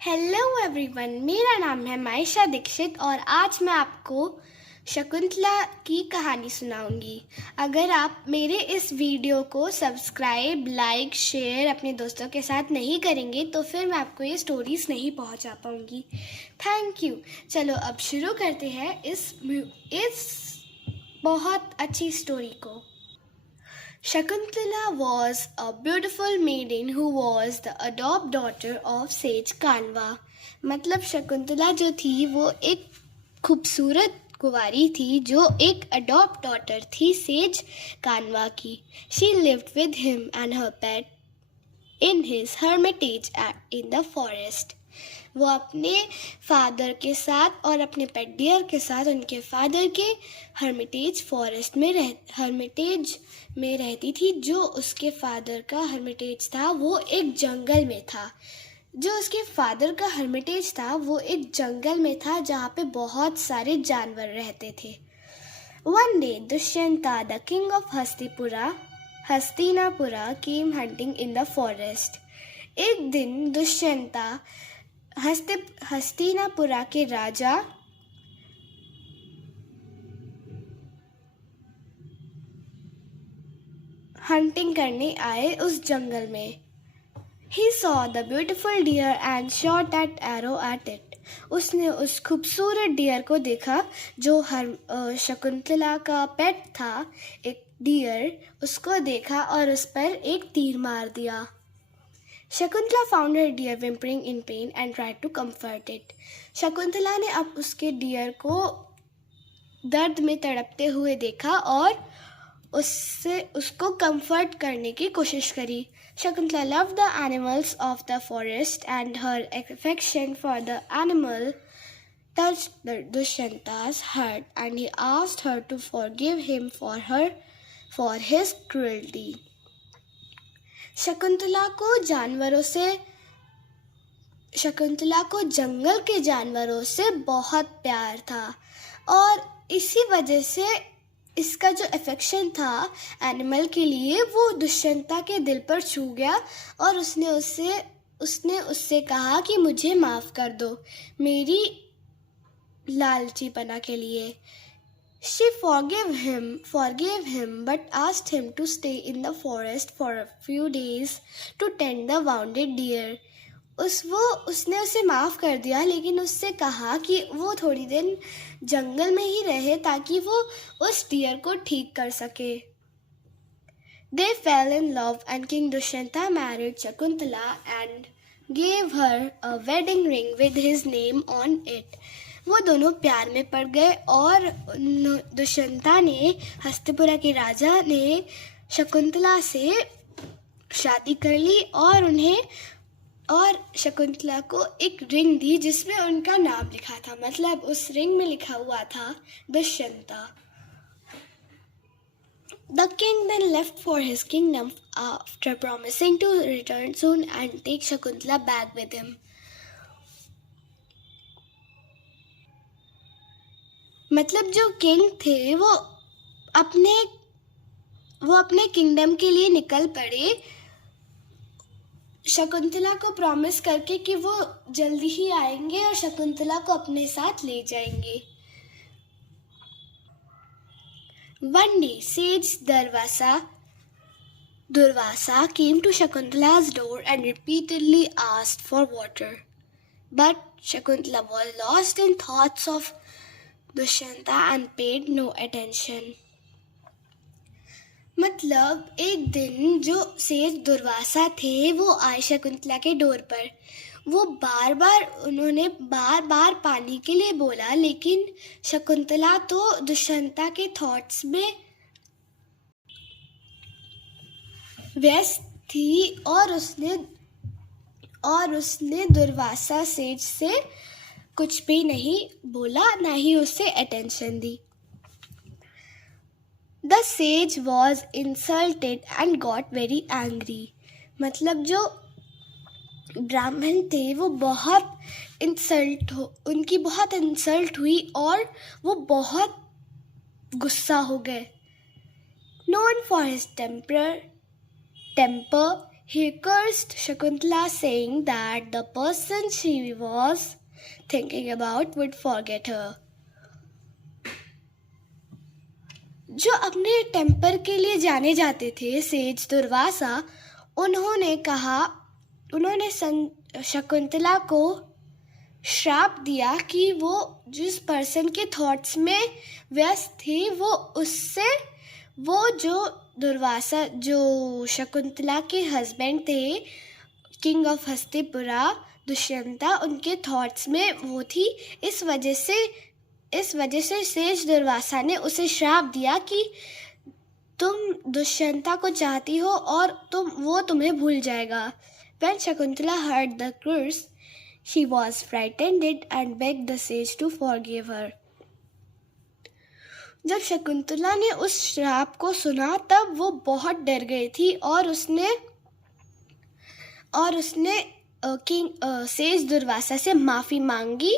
Hello everyone, मेरा नाम है मायशा दीक्षित और आज मैं आपको शकुंतला की कहानी सुनाऊंगी। अगर आप मेरे इस वीडियो को सब्सक्राइब, लाइक, शेयर अपने दोस्तों के साथ नहीं करेंगे तो फिर मैं आपको ये स्टोरीज नहीं पहुंचा पाऊंगी। Thank you. चलो अब शुरू करते हैं इस बहुत अच्छी स्टोरी को। Shakuntala was a beautiful maiden who was the adopt daughter of Sage Kanwa. मतलब शकुंतला जो थी वो एक खूबसूरत कुंवारी थी जो एक अडॉप्ट डॉटर थी सेज कानवा की. She lived with him and her pet in his hermitage in the forest. वो अपने फादर के साथ और अपने पेट डियर के साथ उनके फादर के हर्मिटेज में रहती थी. जो उसके फादर का हर्मिटेज था वो एक जंगल में था. जहाँ पे बहुत सारे जानवर रहते थे. One day, Dushyanta, the king of Hastinapura, came hunting in the forest. एक दिन दुष्यंता हस्तिनापुरा के राजा हंटिंग करने आए उस जंगल में. He saw the beautiful deer and shot an arrow at it. उसने उस खूबसूरत डियर को देखा जो शकुंतला का पेट था. एक डियर उसको देखा और उस पर एक तीर मार दिया. Shakuntala found her deer whimpering in pain and tried to comfort it. Shakuntala ने अब उसके डियर को दर्द में तड़पते हुए देखा और उसको कंफर्ट करने की कोशिश करी. Shakuntala loved the animals of the forest and her affection for the animal touched Dushyanta's heart and he asked her to forgive him for his cruelty. Shakuntala को जंगल के जानवरों से बहुत प्यार था और इसी वजह से इसका जो अफेक्शन था एनिमल के लिए वो दुष्यंता के दिल पर छू गया और उसने उससे कहा कि मुझे माफ़ कर दो मेरी लालचीपना के लिए. She forgave him but asked him to stay in the forest for a few days to tend the wounded deer. उसने उसे माफ़ कर दिया लेकिन उससे कहा कि वो थोड़ी दिन जंगल में ही रहे ताकि वो उस डियर को ठीक कर सके. They fell in love and King Dushyanta married Shakuntala and gave her a wedding ring with his name on it. वो दोनों प्यार में पड़ गए और दुष्यंता ने हस्तिपुरा के राजा ने शकुंतला से शादी कर ली और शकुंतला को एक रिंग दी जिसमें उनका नाम लिखा था. मतलब उस रिंग में लिखा हुआ था Dushyanta. The king then left for his kingdom after promising to return soon and take Shakuntala back with him. मतलब जो किंग थे वो अपने किंगडम के लिए निकल पड़े शकुंतला को प्रॉमिस करके कि वो जल्दी ही आएंगे और शकुंतला को अपने साथ ले जाएंगे. One day, Sage Durvasa came to Shakuntala's door and repeatedly asked for water. But Shakuntala was lost in thoughts of Dushyanta and paid no attention. मतलब एक दिन जो सेज दुर्वासा थे वो आए शकुंतला के डोर पर. उन्होंने बार बार पानी के लिए बोला लेकिन शकुंतला तो दुष्यंता के थॉट्स में व्यस्त थी और उसने दुर्वासा सेज से कुछ भी नहीं बोला, ना ही उसे attention the. The sage was insulted and got very angry. मतलब जो ब्राह्मण थे वो उनकी बहुत इंसल्ट हुई और वो बहुत गुस्सा हो गए. Known for his temper, He cursed Shakuntala, saying that the person she was thinking about would forget her. जो अपने टेम्पर के लिए जाने जाते थे सेज दुर्वासा, उन्होंने शकुंतला को श्राप दिया कि वो जिस पर्सन के थॉट्स में व्यस्त थी वो जो शकुंतला के हस्बैंड थे, किंग ऑफ हस्तिपुरा, दुष्यंता, उनके थॉट्स में वो थी। इस वजह से सेज दुर्वासा ने उसे श्राप दिया कि तुम दुष्यंता को चाहती हो और वो तुम्हें भूल जाएगा। When Shakuntala heard the curse, she was frightened and begged the sage to forgive her. जब शकुंतला ने उस श्राप को सुना तब वो बहुत डर गई थी और उसने सेज दुर्वासा से माफी मांगी।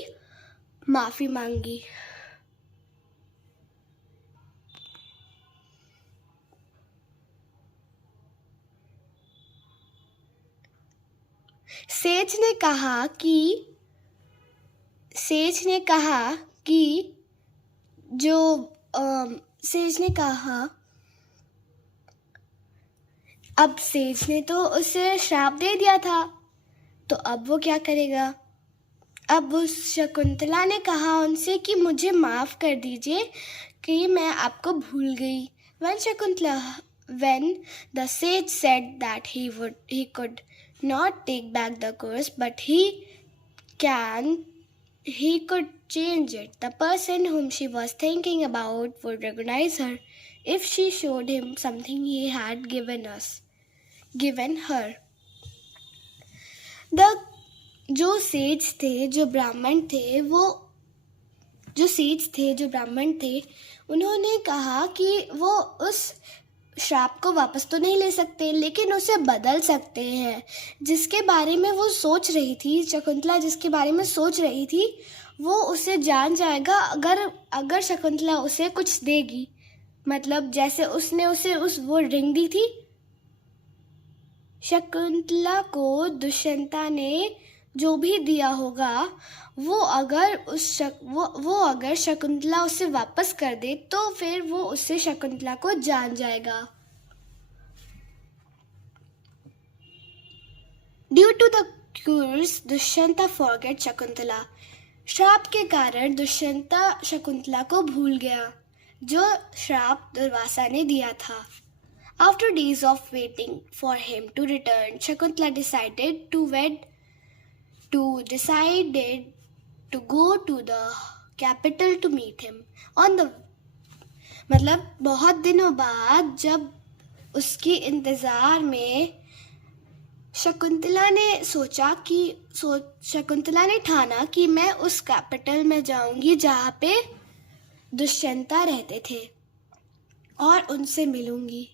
सेज ने कहा अब सेज ने तो उसे श्राप दे दिया था, तो अब वो क्या करेगा। अब उस शकुंतला ने कहा उनसे कि मुझे माफ कर दीजिए कि मैं आपको भूल गई। When the sage said that he could not take back the curse, but he could change it. The person whom she was thinking about would recognize her if she showed him something he had given her. जो says थे जो ब्राह्मण थे, उन्होंने कहा कि वो उस श्राप को वापस तो नहीं ले सकते, लेकिन उसे बदल सकते हैं। जिसके बारे में वो सोच रही थी, शकुंतला जिसके बारे में सोच रही थी, वो उसे जान जाएगा अगर शकुंतला उसे कुछ देगी। मतलब जैसे उसने उसे वो रिंग दी थी। शकुंतला को दुष्यंता ने जो भी दिया होगा वो अगर शकुंतला उसे वापस कर दे तो फिर वो उससे शकुंतला को जान जाएगा। Due to the curse, Dushyanta forget Shakuntala. श्राप के कारण दुष्यंता शकुंतला को भूल गया जो श्राप दुर्वासा ने दिया था। After days of waiting for him to return, Shakuntala decided to go to the capital to meet him. मतलब बहुत दिनों बाद जब उसके इंतज़ार में शकुंतला ने ठाना कि मैं उस कैपिटल में जाऊंगी जहाँ पे दुष्यंता रहते थे और उनसे मिलूंगी।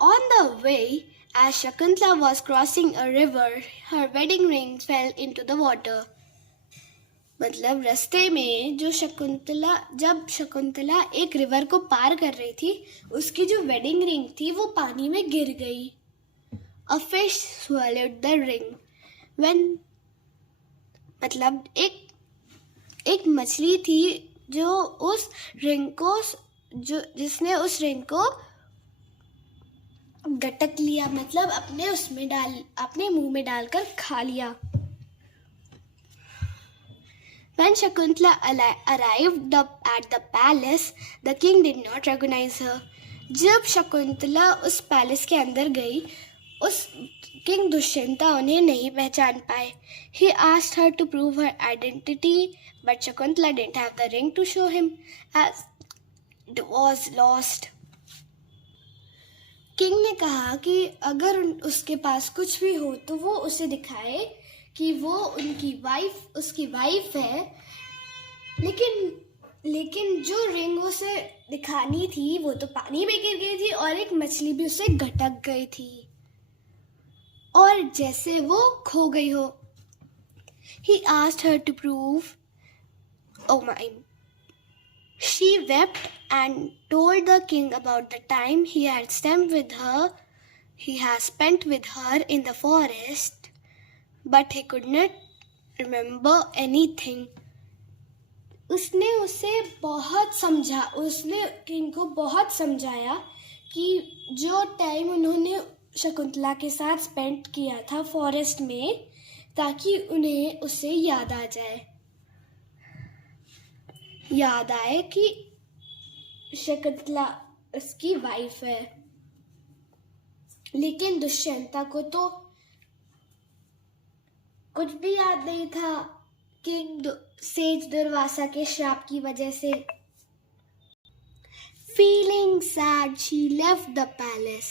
On the way, as Shakuntala was crossing a river, her wedding ring fell into the water. मतलब रास्ते में जब शकुंतला एक रिवर को पार कर रही थी, उसकी जो वेडिंग रिंग थी वो पानी में गिर गई। A fish swallowed the ring. मतलब एक मछली थी जिसने उस रिंग को गटक लिया, मतलब अपने मुंह में डालकर खा लिया। When Shakuntala arrived at the palace, the king did not recognize her. जब शकुंतला उस पैलेस के अंदर गई, उस किंग दुष्यंता उन्हें नहीं पहचान पाए। He asked her to prove her identity, but Shakuntala didn't have the ring to show him as it was lost. King ने कहा कि अगर उसके पास कुछ भी हो तो वो उसे दिखाए कि वो उसकी वाइफ है, लेकिन जो रिंग उसे दिखानी थी वो तो पानी में गिर गई थी और एक मछली भी उसे गटक गई थी और जैसे वो खो गई हो। He asked her to prove She wept and told the king about the time he had spent with her in the forest, but he could not remember anything. उसने किंग को बहुत समझाया कि जो टाइम उन्होंने शकुंतला के साथ स्पेंड किया था फॉरेस्ट में, ताकि उन्हें उसे याद आए कि शकुंतला उसकी वाइफ है। लेकिन दुष्यंता को तो कुछ भी याद नहीं था किंग सेज दुर्वासा के श्राप की वजह से। Feeling sad, she left the palace.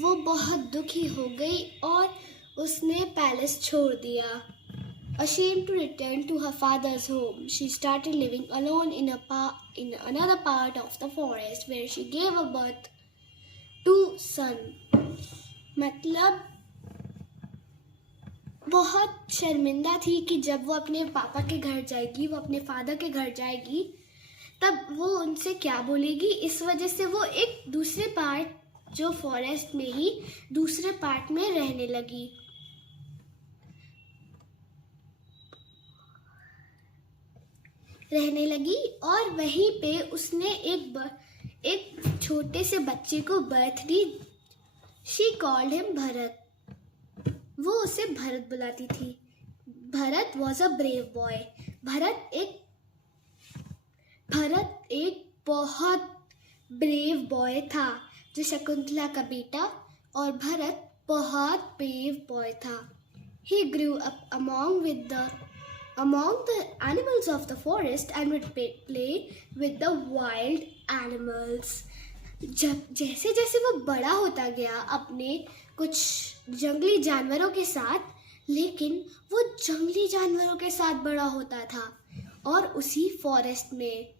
वो बहुत दुखी हो गई और उसने पैलेस छोड़ दिया। Ashamed to return to her father's home, she started living alone in another part of the forest where she gave a birth to son. मतलब बहुत शर्मिंदा थी कि जब वो अपने पापा के घर जाएगी, वो अपने फादर के घर जाएगी, तब वो उनसे क्या बोलेगी। इस वजह से वो एक दूसरे पार्ट जो फॉरेस्ट में ही दूसरे पार्ट में रहने लगी और वहीं पे उसने एक छोटे से बच्चे को birth the. She called him Bharat. वो उसे भरत बुलाती थी। Bharat was a brave boy. Bharat एक बहुत ब्रेव बॉय था, जो शकुंतला का बेटा, और भरत बहुत ब्रेव बॉय था। He grew up among the animals of the forest and would play with the wild animals. जैसे जैसे वो बड़ा होता गया अपने कुछ जंगली जानवरों के साथ, लेकिन वो जंगली जानवरों के साथ बड़ा होता था और उसी फॉरेस्ट में।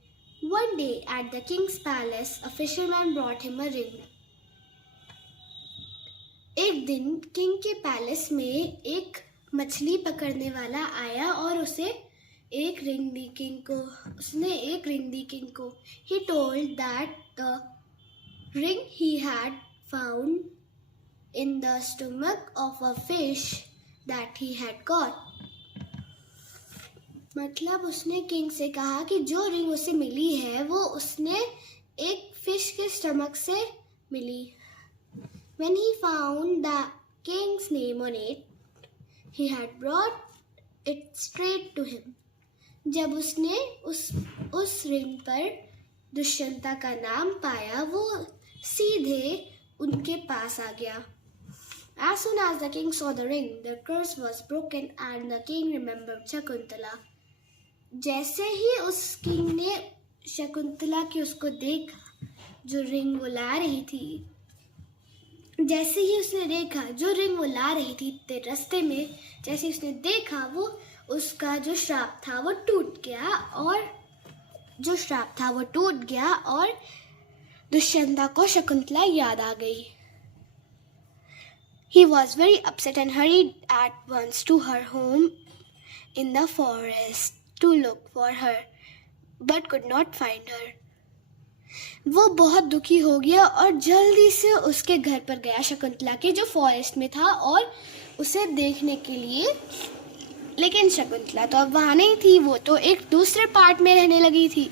One day at the king's palace, a fisherman brought him a ring. एक दिन किंग के पैलेस में एक मछली पकड़ने वाला आया और उसे एक रिंग दी किंग को। He told that the ring he had found in the stomach of a fish that he had caught. मतलब उसने किंग से कहा कि जो रिंग उसे मिली है वो उसने एक फिश के स्टमक से मिली। When he found the king's name on it, he had brought it straight to him. जब उसने उस रिंग पर दुष्यंता का नाम पाया, वो सीधे उनके पास आ गया। As soon as the king saw the ring, the curse was broken and the king remembered Shakuntala. जैसे ही उस किंग ने शकुंतला की उसको देखा जो रिंग वो ला रही थी, जैसे ही उसने देखा जो रिंग वो ला रही थी रास्ते में, जैसे उसने देखा वो उसका जो श्राप था वो टूट गया और दुष्यंता को शकुंतला याद आ गई। He was very upset and hurried at once to her home in the forest to look for her, but could not find her. वो बहुत दुखी हो गया और जल्दी से उसके घर पर गया, शकुंतला के जो फॉरेस्ट में था, और उसे देखने के लिए। लेकिन शकुंतला तो अब वहाँ नहीं थी, वो तो एक दूसरे पार्ट में रहने लगी थी।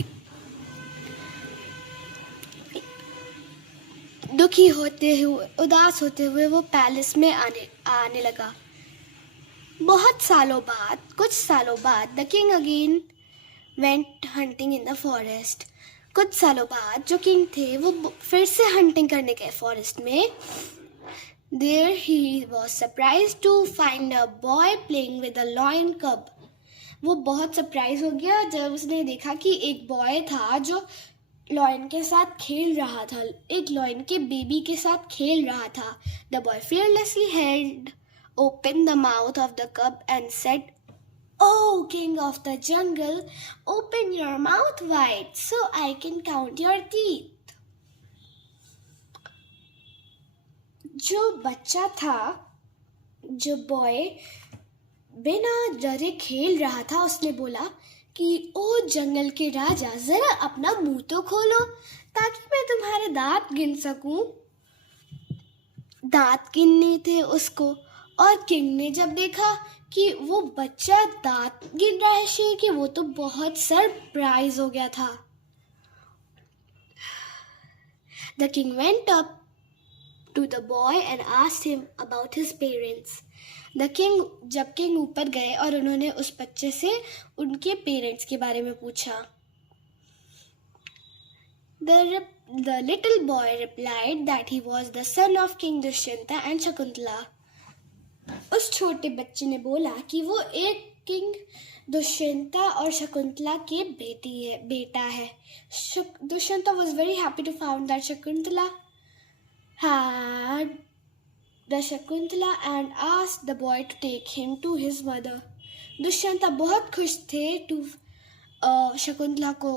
दुखी होते हुए, उदास होते हुए वो पैलेस में आने लगा। कुछ सालों बाद the king again went hunting in the forest. कुछ सालों बाद जो किंग थे वो फिर से हंटिंग करने गए फॉरेस्ट में। There he was surprised to find a boy playing with a lion cub. वो बहुत सरप्राइज हो गया जब उसने देखा कि एक बॉय था जो लॉयन के साथ खेल रहा था, एक लॉयन के बेबी के साथ खेल रहा था। The boy fearlessly held open the mouth of the cub and said, "Oh, king of the jungle, open your mouth wide so I can count your teeth." जो बच्चा था, जो बॉय बिना डरे खेल रहा था, उसने बोला कि ओ जंगल के राजा, जरा अपना मुंह तो खोलो ताकि मैं तुम्हारे दांत गिन सकूं। दांत गिनने थे उसको, और किंग ने जब देखा कि वो बच्चा दांत गिन रहा है शेर के, वो तो बहुत सरप्राइज हो गया था। The king went up to the boy and asked him about his parents. जब किंग ऊपर गए और उन्होंने उस बच्चे से उनके पेरेंट्स के बारे में पूछा। The little boy replied that he was the son of King Dushyanta and Shakuntala. उस छोटे बच्चे ने बोला कि वो एक किंग दुष्यंता और शकुंतला के बेटा है। Dushyanta was very happy to find that Shakuntala had the Shakuntala and asked the boy to take him to his mother. Dushyanta बहुत खुश थे शकुंतला को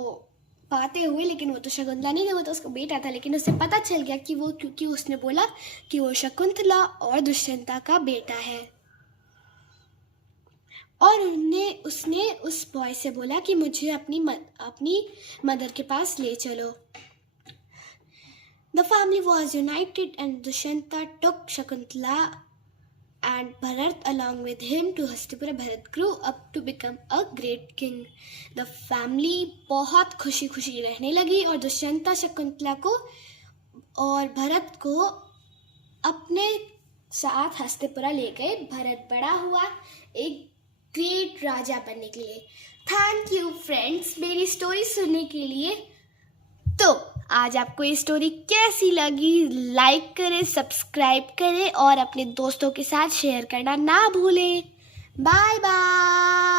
पाते हुए, लेकिन वो तो शकुंतला नहीं था, वो तो उसका बेटा था। लेकिन उसे पता चल गया कि वो, क्योंकि उसने बोला कि वो शकुंतला और दुष्यंता का बेटा है। और उसने उस बॉय से बोला कि मुझे अपनी मदर के पास ले चलो। The family was united and Dushyanta took Shakuntala and Bharat along with him to Hastinapura. Bharat grew up to become a great king. The family बहुत खुशी खुशी रहने लगी और दुष्यंता शकुंतला को और भरत को अपने साथ हस्तिपुरा ले गए। भरत बड़ा हुआ एक ग्रेट राजा बनने के लिए। थैंक यू फ्रेंड्स मेरी स्टोरी सुनने के लिए। तो आज आपको ये स्टोरी कैसी लगी, लाइक करें, सब्सक्राइब करें और अपने दोस्तों के साथ शेयर करना ना भूलें। Bye bye.